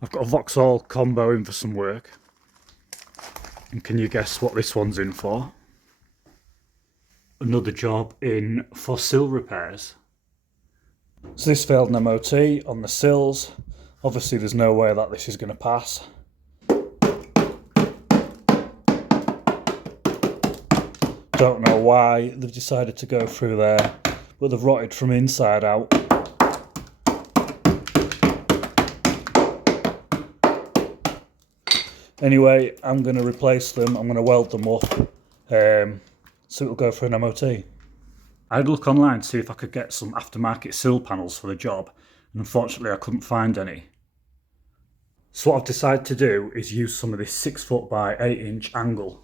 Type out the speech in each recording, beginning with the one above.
I've got a Vauxhall combo in for some work. And can you guess what this one's in for? Another job in for sill repairs. So this failed an MOT on the sills. Obviously there's no way that this is going to pass. Don't know why they've decided to go through there, but they've rotted from inside out. Anyway, I'm going to replace them. I'm going to weld them up, so it'll go for an MOT. I had a look online to see if I could get some aftermarket sill panels for the job, and unfortunately I couldn't find any. So what I've decided to do is use some of this 6 foot by 8 inch angle.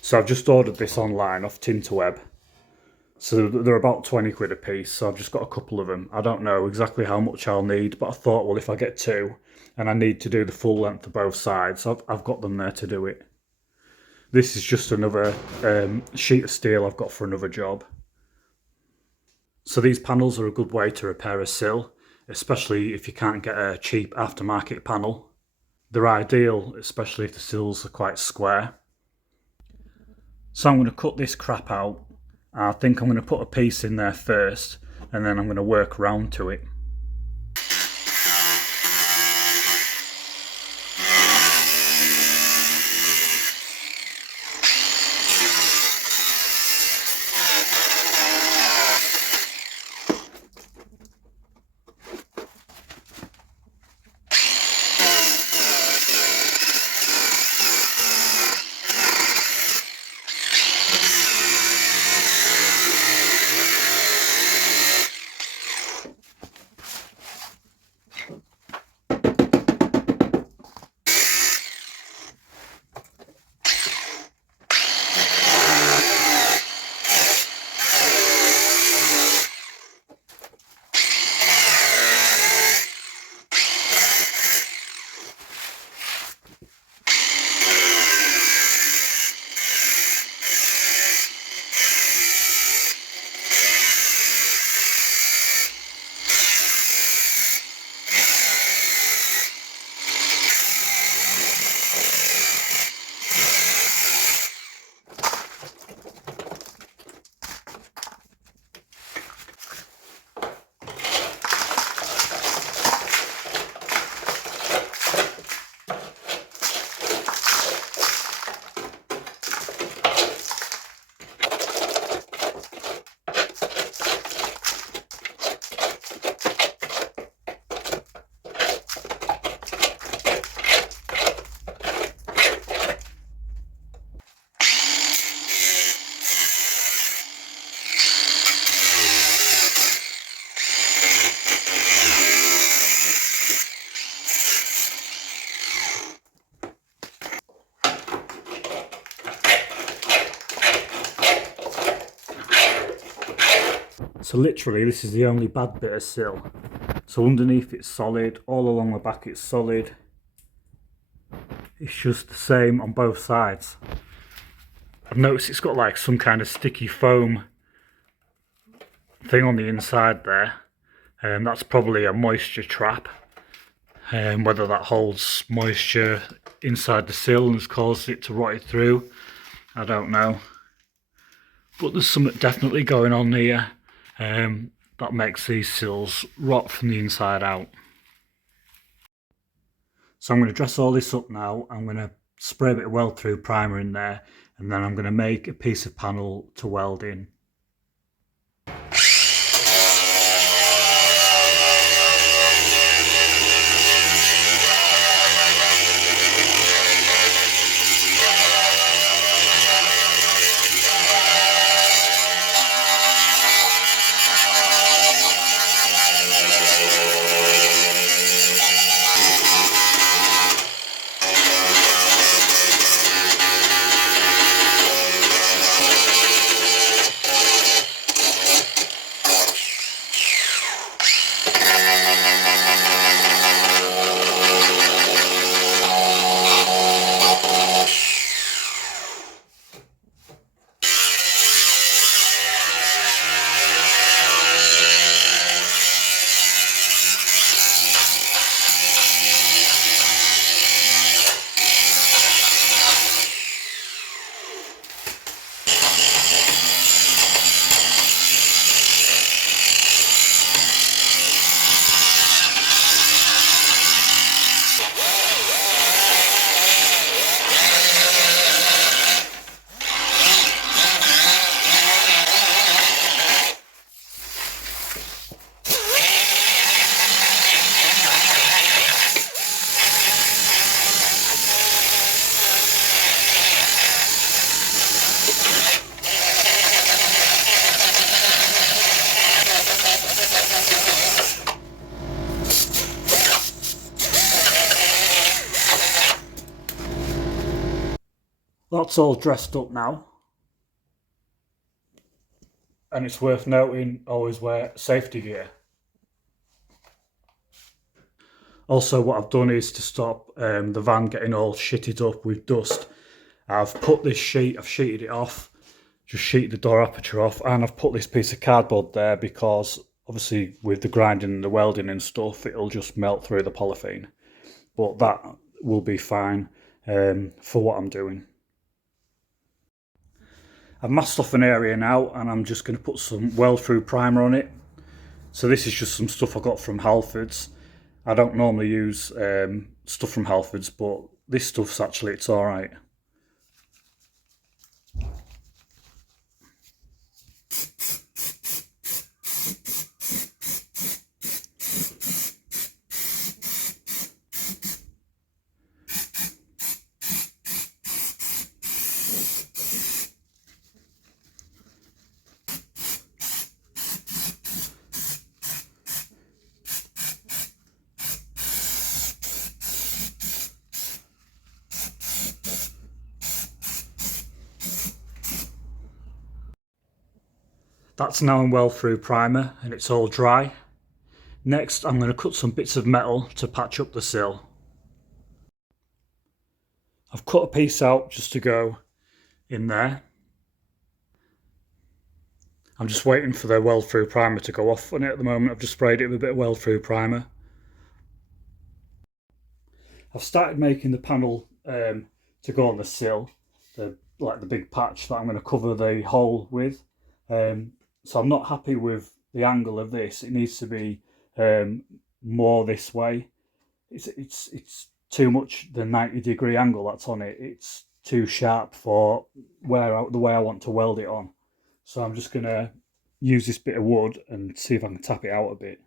So I've just ordered this online off Tinterweb. So they're about 20 quid a piece, so I've just got a couple of them. I don't know exactly how much I'll need, but I thought, well, if I get 2 and I need to do the full length of both sides, I've got them there to do it. This is just another sheet of steel I've got for another job. So these panels are a good way to repair a sill, especially if you can't get a cheap aftermarket panel. They're ideal, especially if the sills are quite square. So I'm going to cut this crap out. I think I'm going to put a piece in there first, and then I'm going to work around to it. So literally this is the only bad bit of sill. So underneath it's solid, all along the back it's solid. It's just the same on both sides. I've noticed it's got like some kind of sticky foam thing on the inside there. That's probably a moisture trap. Whether that holds moisture inside the sill and has caused it to rot it through, I don't know. But there's something definitely going on here. That makes these sills rot from the inside out. So I'm going to dress all this up now. I'm going to spray a bit of weld through primer in there, and then I'm going to make a piece of panel to weld in. That's all dressed up now. And it's worth noting, always wear safety gear. Also, what I've done is to stop the van getting all shitted up with dust. I've put this sheet, I've sheeted it off, just sheeted the door aperture off, and I've put this piece of cardboard there because obviously with the grinding and the welding and stuff, it'll just melt through the polythene. But that will be fine for what I'm doing. I've masked off an area now, and I'm just going to put some weld-through primer on it. So this is just some stuff I got from Halfords. I don't normally use stuff from Halfords, but this stuff's actually, it's alright. That's now in weld-through primer and it's all dry. Next, I'm going to cut some bits of metal to patch up the sill. I've cut a piece out just to go in there. I'm just waiting for the weld-through primer to go off on it at the moment. I've just sprayed it with a bit of weld-through primer. I've started making the panel to go on the sill, like the big patch that I'm going to cover the hole with. So I'm not happy with the angle of this. It needs to be more this way. It's too much, the 90-degree angle that's on it. It's too sharp for the way I want to weld it on. So I'm just going to use this bit of wood and see if I can tap it out a bit.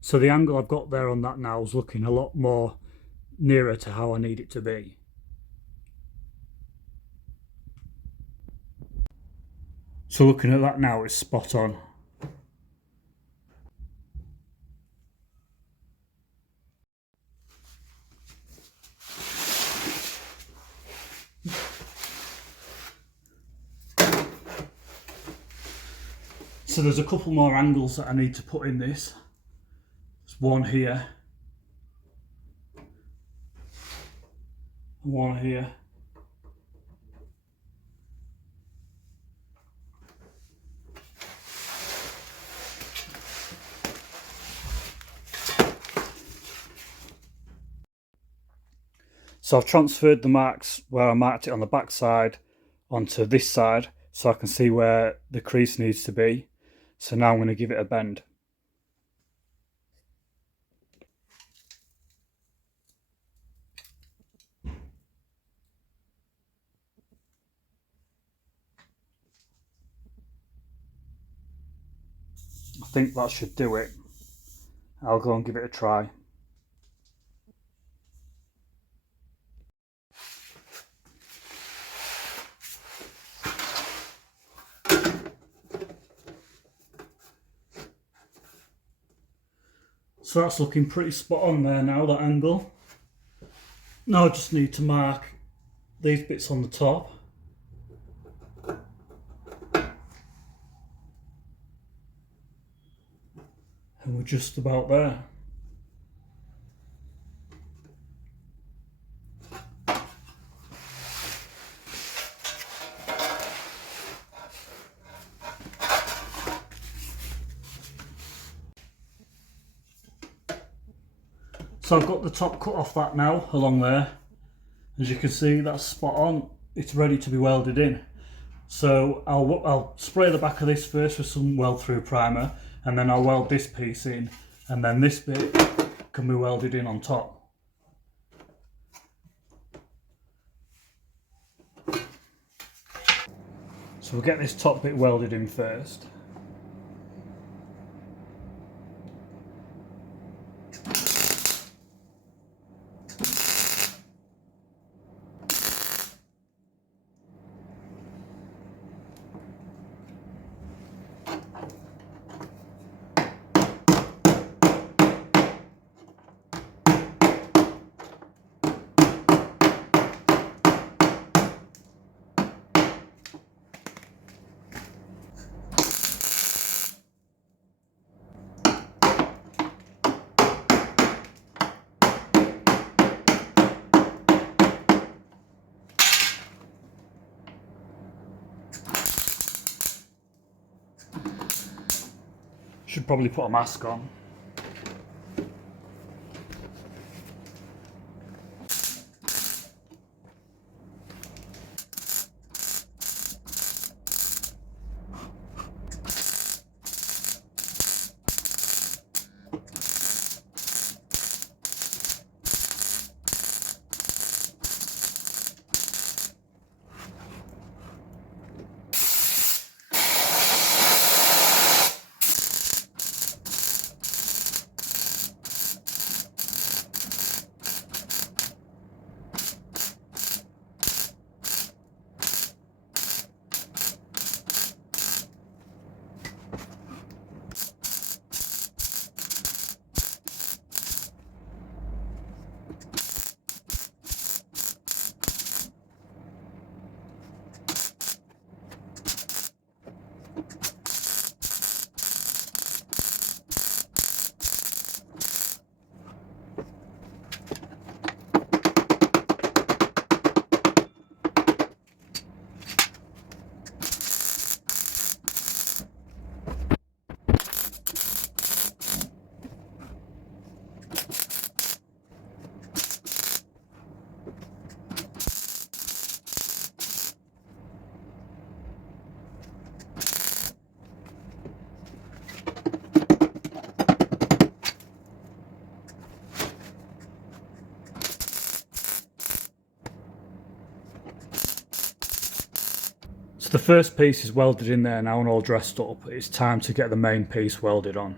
So the angle I've got there on that now is looking a lot more nearer to how I need it to be. So looking at that now, it's spot on. So there's a couple more angles that I need to put in this. There's one here, one here. So I've transferred the marks where I marked it on the back side onto this side so I can see where the crease needs to be. So now I'm going to give it a bend. I think that should do it. I'll go and give it a try. So that's looking pretty spot on there now, that angle. Now I just need to mark these bits on the top. And we're just about there. So I've got the top cut off that now, along there. As you can see, that's spot on. It's ready to be welded in. So I'll spray the back of this first with some weld through primer, and then I'll weld this piece in, and then this bit can be welded in on top. So we'll get this top bit welded in first. Should probably put a mask on. So the first piece is welded in there now and all dressed up. It's time to get the main piece welded on.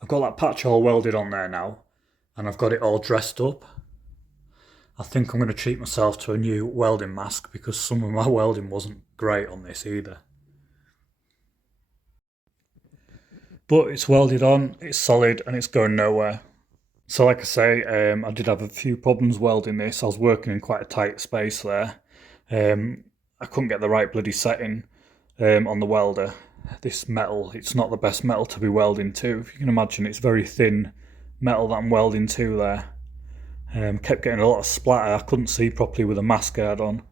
I've got that patch all welded on there now, and I've got it all dressed up. I think I'm going to treat myself to a new welding mask because some of my welding wasn't great on this either. But it's welded on, it's solid, and it's going nowhere. So like I say, I did have a few problems welding this. I was working in quite a tight space there. I couldn't get the right bloody setting on the welder. This metal, it's not the best metal to be welding to. If you can imagine, it's very thin metal that I'm welding to there. Kept getting a lot of splatter. I couldn't see properly with a mask I had on.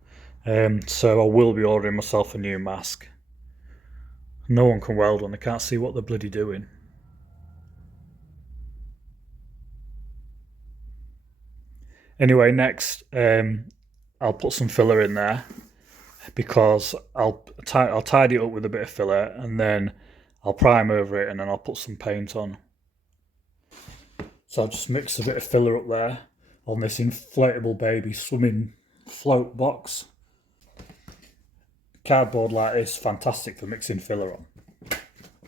So I will be ordering myself a new mask. No one can weld when they can't see what they're bloody doing. Anyway, next I'll put some filler in there because I'll tidy it up with a bit of filler and then I'll prime over it and then I'll put some paint on. So I'll just mix a bit of filler up there on this inflatable baby swimming float box. Cardboard like this, fantastic for mixing filler on.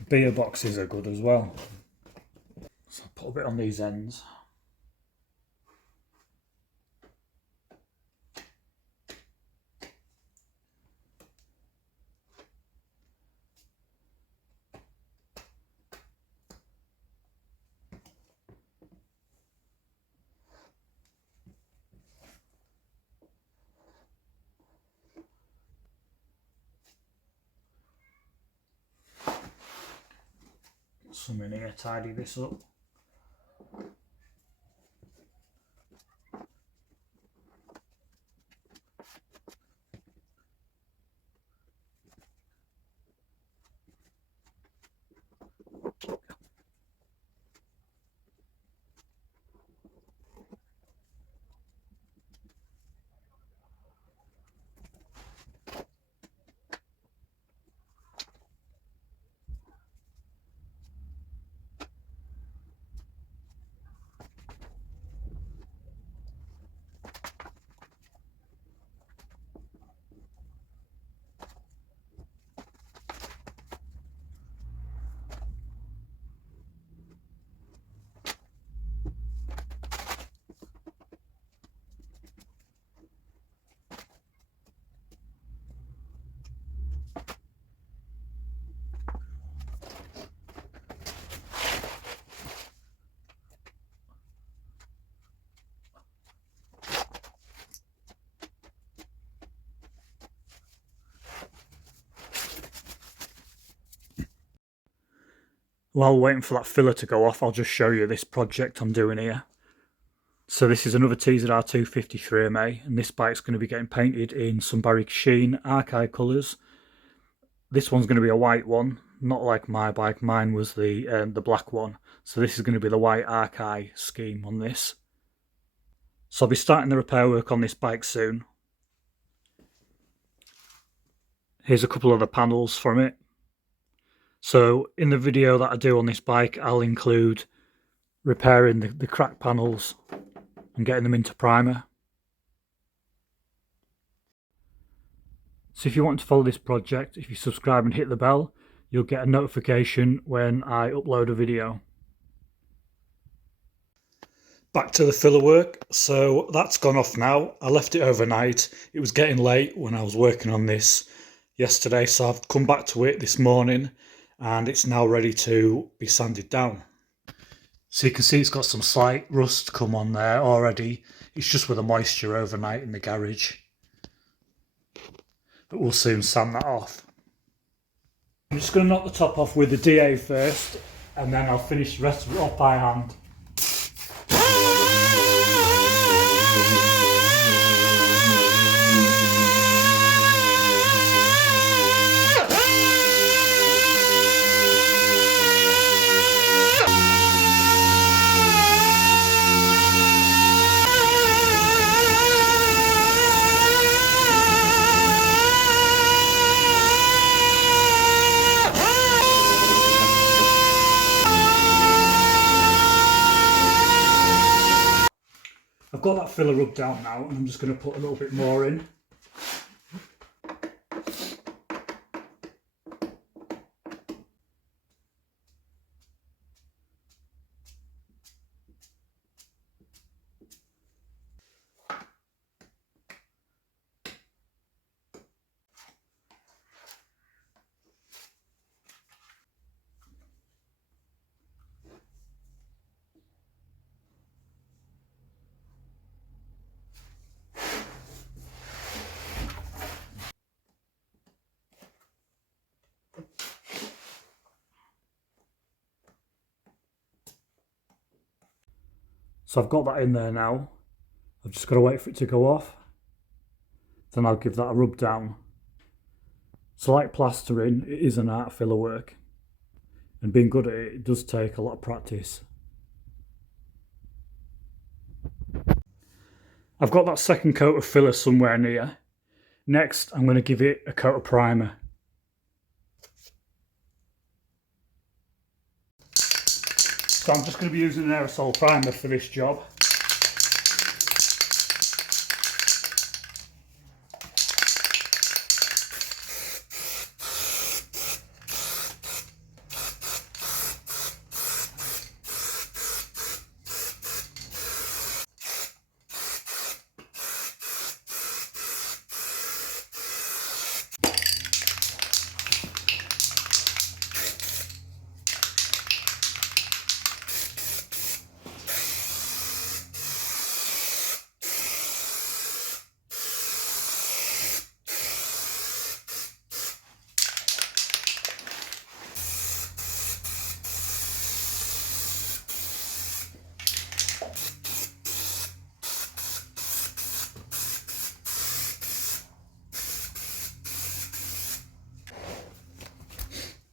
Beer boxes are good as well. So I'll put a bit on these ends. Some in here, tidy this up. While waiting for that filler to go off, I'll just show you this project I'm doing here. So this is another TZR 253MA, and this bike's going to be getting painted in some Barry Sheen Archive colours. This one's going to be a white one, not like my bike. Mine was the black one. So this is going to be the white Archive scheme on this. So I'll be starting the repair work on this bike soon. Here's a couple of the panels from it. So in the video that I do on this bike, I'll include repairing the cracked panels and getting them into primer. So if you want to follow this project, if you subscribe and hit the bell, you'll get a notification when I upload a video. Back to the filler work. So that's gone off now. I left it overnight. It was getting late when I was working on this yesterday, so I've come back to it this morning and it's now ready to be sanded down. So you can see it's got some slight rust come on there already. It's just with the moisture overnight in the garage. But we'll soon sand that off. I'm just going to knock the top off with the DA first and then I'll finish the rest of it off by hand. I've got that filler rubbed down now and I'm just going to put a little bit more in. So I've got that in there now. I've just got to wait for it to go off. Then I'll give that a rub down. So like plastering, it is an art filler work. And being good at it, it does take a lot of practice. I've got that second coat of filler somewhere near. Next, I'm going to give it a coat of primer. So I'm just going to be using an aerosol primer for this job.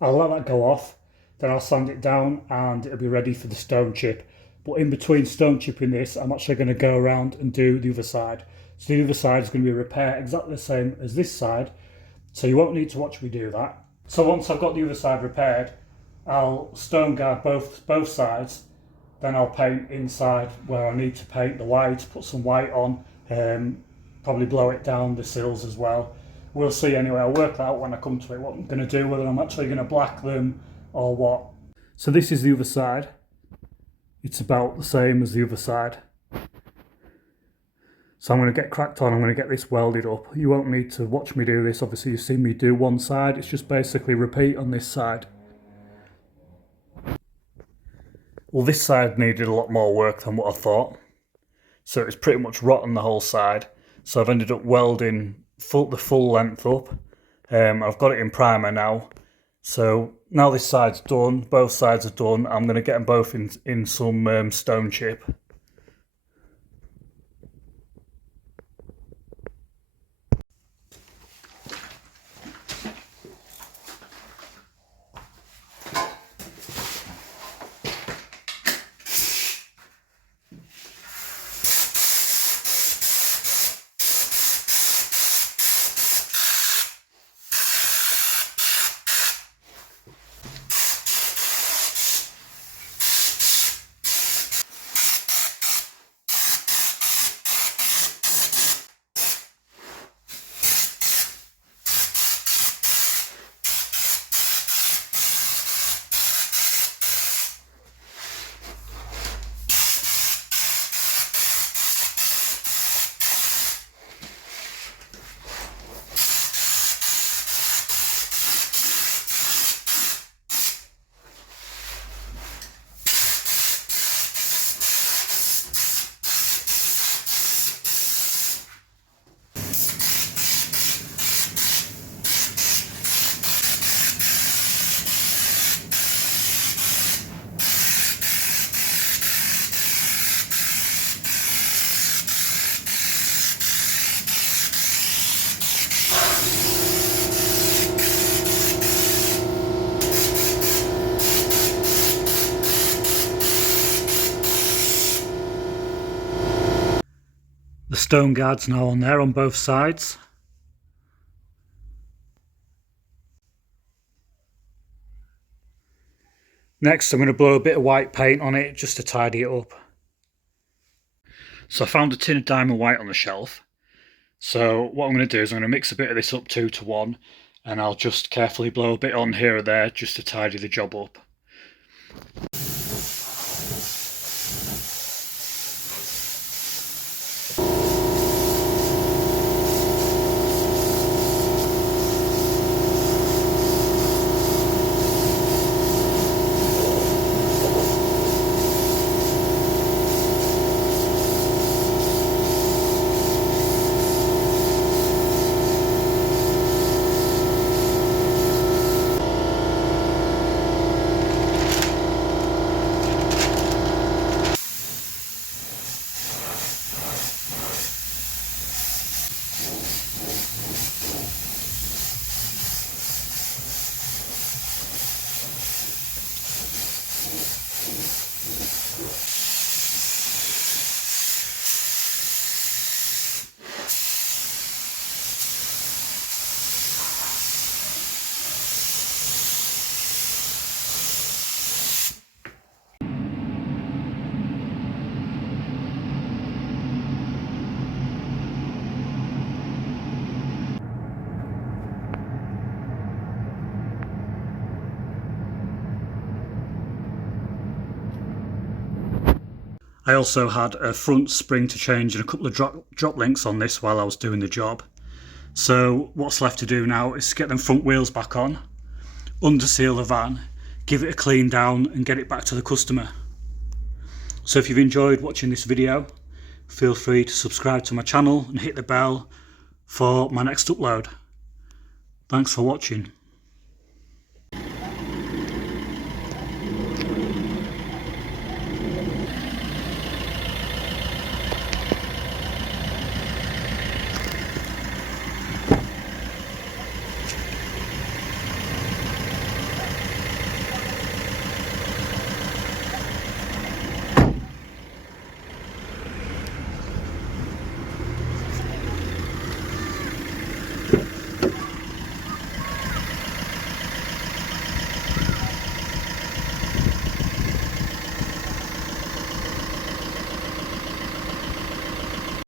I'll let that go off, then I'll sand it down and it'll be ready for the stone chip. But in between stone chipping this, I'm actually going to go around and do the other side. So the other side is going to be a repair exactly the same as this side, so you won't need to watch me do that. So once I've got the other side repaired, I'll stone guard both sides, then I'll paint inside where I need to paint the white, put some white on, probably blow it down the sills as well. We'll see anyway, I'll work that out when I come to it, what I'm going to do, whether I'm actually going to black them or what. So this is the other side. It's about the same as the other side. So I'm going to get cracked on, I'm going to get this welded up. You won't need to watch me do this, obviously you've seen me do one side, it's just basically repeat on this side. Well, this side needed a lot more work than what I thought. So it's pretty much rotten the whole side. So I've ended up welding the full length up. I've got it in primer now. So now this side's done, both sides are done. I'm going to get them both in some stone chip. The stone guard's now on there on both sides. Next I'm going to blow a bit of white paint on it just to tidy it up. So I found a tin of diamond white on the shelf. So what I'm going to do is I'm going to mix a bit of this up 2-to-1 and I'll just carefully blow a bit on here or there just to tidy the job up. I also had a front spring to change and a couple of drop links on this while I was doing the job. So what's left to do now is get them front wheels back on, under seal the van, give it a clean down and get it back to the customer. So if you've enjoyed watching this video, feel free to subscribe to my channel and hit the bell for my next upload. Thanks for watching.